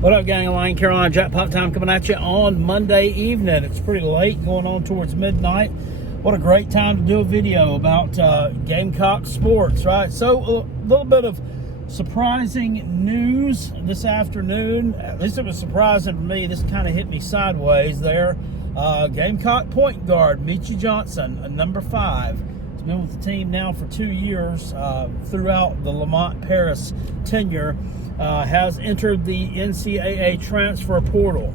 What up, gang? Lane Carolina Jackpot time coming at you on Monday evening. It's pretty late, going on towards midnight. What a great time to do a video about Gamecock sports, right? So a little bit of surprising news this afternoon. At least it was surprising for me. This kind of hit me sideways there. Gamecock point guard Meechie Johnson, number 5. He's been with the team now for 2 years throughout the Lamont Paris tenure. Has entered the NCAA transfer portal.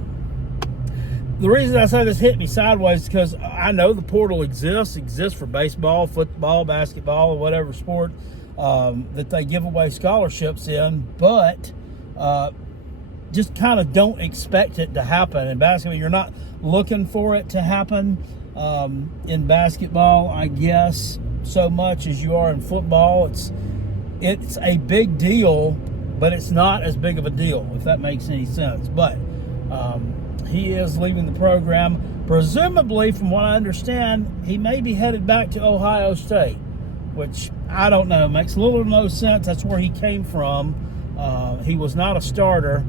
The reason I say this hit me sideways is because I know the portal exists for baseball, football, basketball, or whatever sport that they give away scholarships in, but just kind of don't expect it to happen. In basketball, you're not looking for it to happen. In basketball, I guess, so much as you are in football. It's a big deal, but it's not as big of a deal, if that makes any sense. But he is leaving the program. Presumably, from what I understand, he may be headed back to Ohio State, which I don't know. Makes little or no sense. That's where he came from. He was not a starter.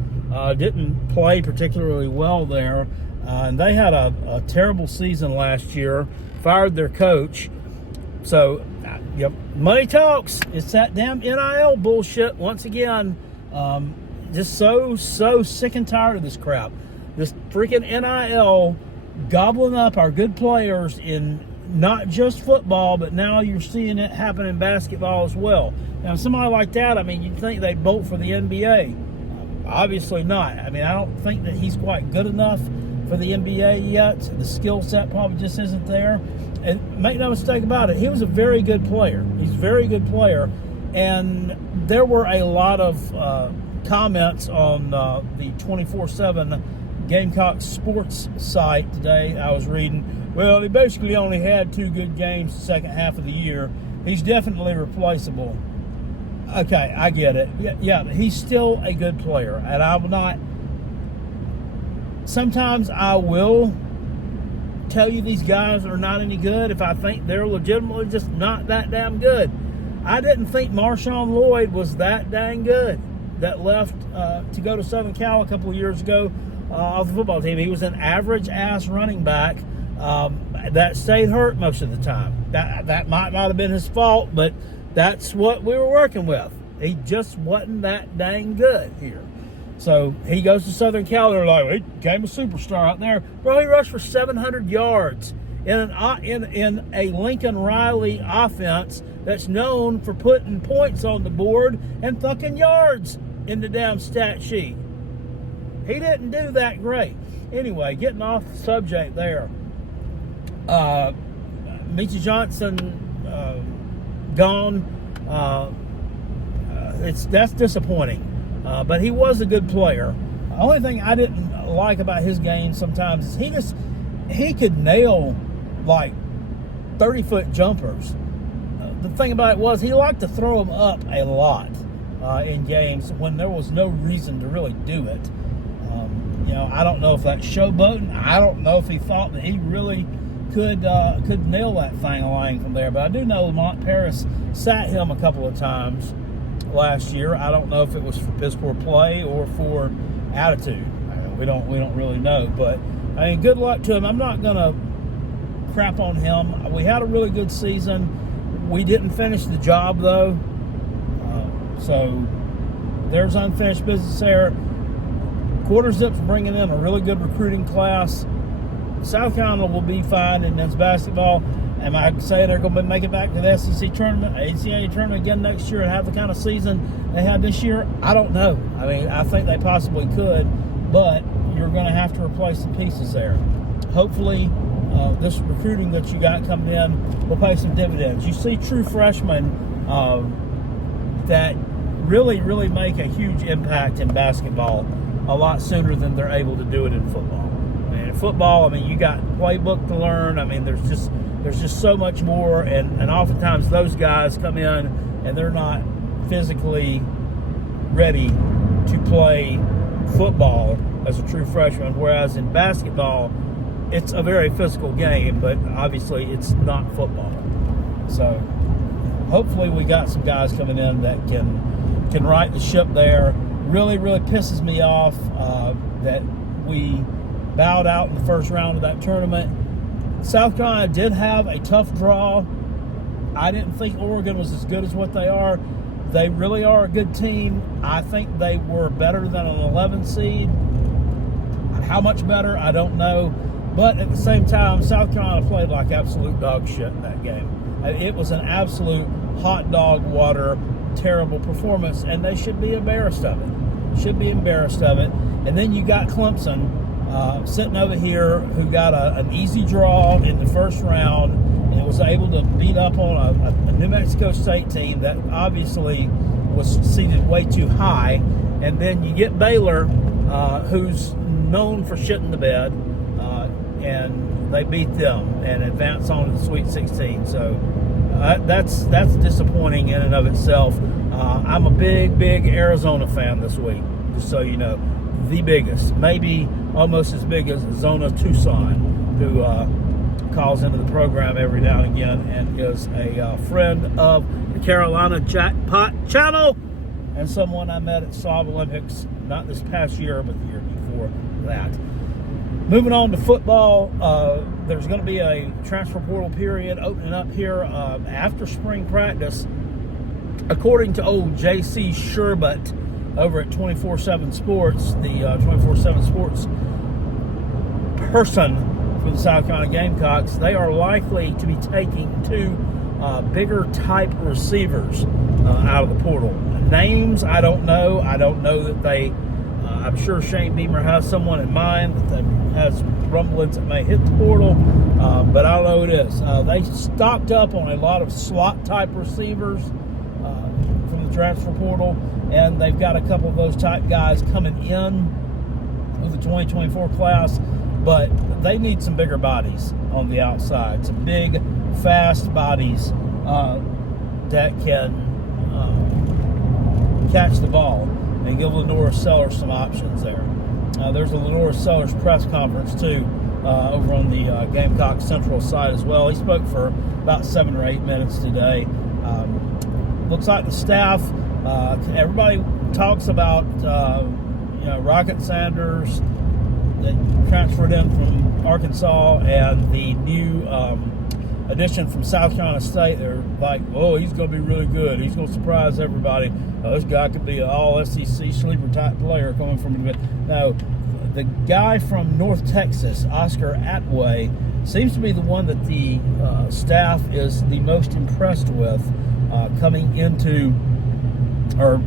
Didn't play particularly well there. And they had a terrible season last year. Fired their coach. So, yep, money talks. It's that damn NIL bullshit once again. Just so sick and tired of this crap. This freaking NIL gobbling up our good players in not just football, but now you're seeing it happen in basketball as well. Now, somebody like that, I mean, you'd think they'd bolt for the NBA. Obviously not. I mean, I don't think that he's quite good enough for the NBA yet. The skill set probably just isn't there. And make no mistake about it, he was a very good player. He's a very good player. And there were a lot of comments on the 24/7 Gamecock sports site today. I was reading, well, he basically only had 2 good games the second half of the year. He's definitely replaceable. Okay, I get it. Yeah, he's still a good player. And I will not... Sometimes I will tell you these guys are not any good if I think they're legitimately just not that damn good. I didn't think Marshawn Lloyd was that dang good that left to go to Southern Cal a couple of years ago off the football team. He was an average-ass running back that stayed hurt most of the time. That might not have been his fault, but that's what we were working with. He just wasn't that dang good here. So he goes to Southern Cal. They're like, he became a superstar out there. Bro, he rushed for 700 yards in a Lincoln Riley offense that's known for putting points on the board and fucking yards in the damn stat sheet. He didn't do that great. Anyway, getting off the subject there. Meechie Johnson gone. That's disappointing. But he was a good player. The only thing I didn't like about his game sometimes is he could nail like 30-foot jumpers. The thing about it was he liked to throw them up a lot in games when there was no reason to really do it. I don't know if that's showboating. I don't know if he thought that he really could nail that thing lying from there. But I do know Lamont Paris sat him a couple of times last year. I don't know if it was for piss poor play or for attitude. We don't really know. But I mean, good luck to him. I'm not gonna crap on him. We had a really good season. We didn't finish the job though. So there's unfinished business there. Quarter zip for bringing in a really good recruiting class. South Carolina will be fine in men's basketball. Am I saying they're going to make it back to the SEC tournament, NCAA tournament again next year and have the kind of season they had this year? I don't know. I mean, I think they possibly could, but you're going to have to replace some pieces there. Hopefully, this recruiting that you got coming in will pay some dividends. You see true freshmen that really make a huge impact in basketball a lot sooner than they're able to do it in football. I mean, in football, you got playbook to learn. I mean, there's just so much more, and oftentimes those guys come in and they're not physically ready to play football as a true freshman, whereas in basketball, it's a very physical game, but obviously it's not football. So hopefully we got some guys coming in that can right the ship there really, really pisses me off that we bowed out in the first round of that tournament. South Carolina did have a tough draw. I didn't think Oregon was as good as what they are. They really are a good team. I think they were better than an 11 seed. How much better, I don't know. But at the same time, South Carolina played like absolute dog shit in that game. It was an absolute hot dog water, terrible performance, and they should be embarrassed of it. Should be embarrassed of it. And then you got Clemson sitting over here, who got an easy draw in the first round and was able to beat up on a New Mexico State team that obviously was seated way too high. And then you get Baylor, who's known for shitting the bed, and they beat them and advance on to the Sweet 16. So that's disappointing in and of itself. I'm a big Arizona fan this week, just so you know. The biggest, maybe almost as big as Zona Tucson, who calls into the program every now and again and is a friend of the Carolina Jackpot channel and someone I met at Slav Olympics, not this past year, but the year before that. Moving on to football, there's going to be a transfer portal period opening up here after spring practice. According to old J.C. Sherbert over at 24/7 Sports, the 24/7 Sports person for the South Carolina Gamecocks, they are likely to be taking two bigger type receivers out of the portal. Names, I don't know. I don't know that they, I'm sure Shane Beamer has someone in mind that has rumblings that may hit the portal, but I don't know who it is. They stocked up on a lot of slot type receivers from the transfer portal, and they've got a couple of those type guys coming in with the 2024 class, but they need some bigger bodies on the outside, some big, fast bodies that can catch the ball and give Lenora Sellers some options there. There's a Lenora Sellers press conference, too, over on the Gamecock Central side as well. He spoke for about 7 or 8 minutes today. Looks like the staff, everybody talks about, Rocket Sanders that transferred in from Arkansas and the new addition from South Carolina State. They're like, oh, he's going to be really good. He's going to surprise everybody. This guy could be an all-SEC sleeper-type player coming from the... No, the guy from North Texas, Oscar Atway, seems to be the one that the staff is the most impressed with coming into, or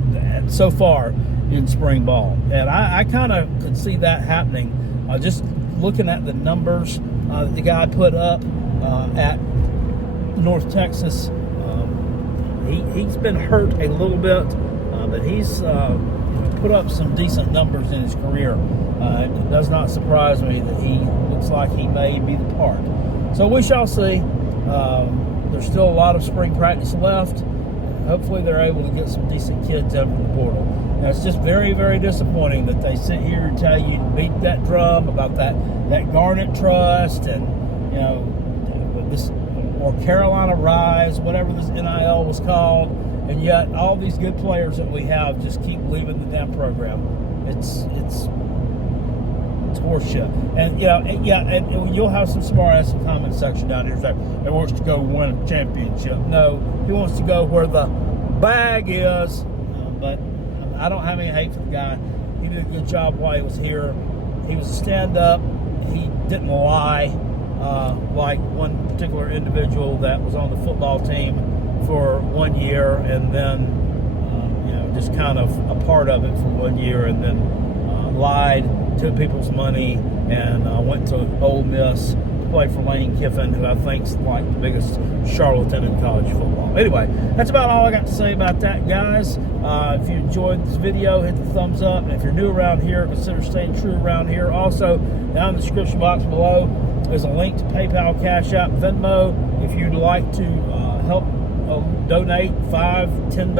so far in spring ball. And I kind of could see that happening. Just looking at the numbers that the guy put up at North Texas. He's been hurt a little bit, but he's put up some decent numbers in his career. It does not surprise me that he looks like he may be the part. So we shall see. There's still a lot of spring practice left. Hopefully they're able to get some decent kids in from the portal. Now, it's just very, very disappointing that they sit here and tell you to beat that drum about that Garnet Trust and, this, or Carolina Rise, whatever this NIL was called, and yet all these good players that we have just keep leaving the damn program. It's horseshit. And and you'll have some smart ass in the comment section down here saying he wants to go win a championship. No, he wants to go where the bag is. But I don't have any hate for the guy. He did a good job while he was here. He was a stand-up. He didn't lie like one particular individual that was on the football team for 1 year and then just kind of a part of it for 1 year and then lied, took people's money, and went to Ole Miss to play for Lane Kiffin, who I think's like the biggest charlatan in college football. Anyway, that's about all I got to say about that, guys. If you enjoyed this video, hit the thumbs up. And if you're new around here, consider staying true around here. Also, down in the description box below is a link to PayPal, Cash App, Venmo. If you'd like to help donate $5, $10,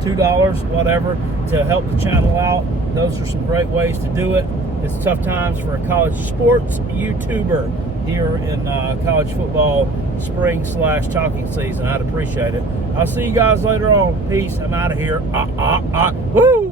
$2, whatever, to help the channel out, those are some great ways to do it. It's tough times for a college sports YouTuber here in college football spring/talking season. I'd appreciate it. I'll see you guys later on. Peace. I'm out of here. Woo!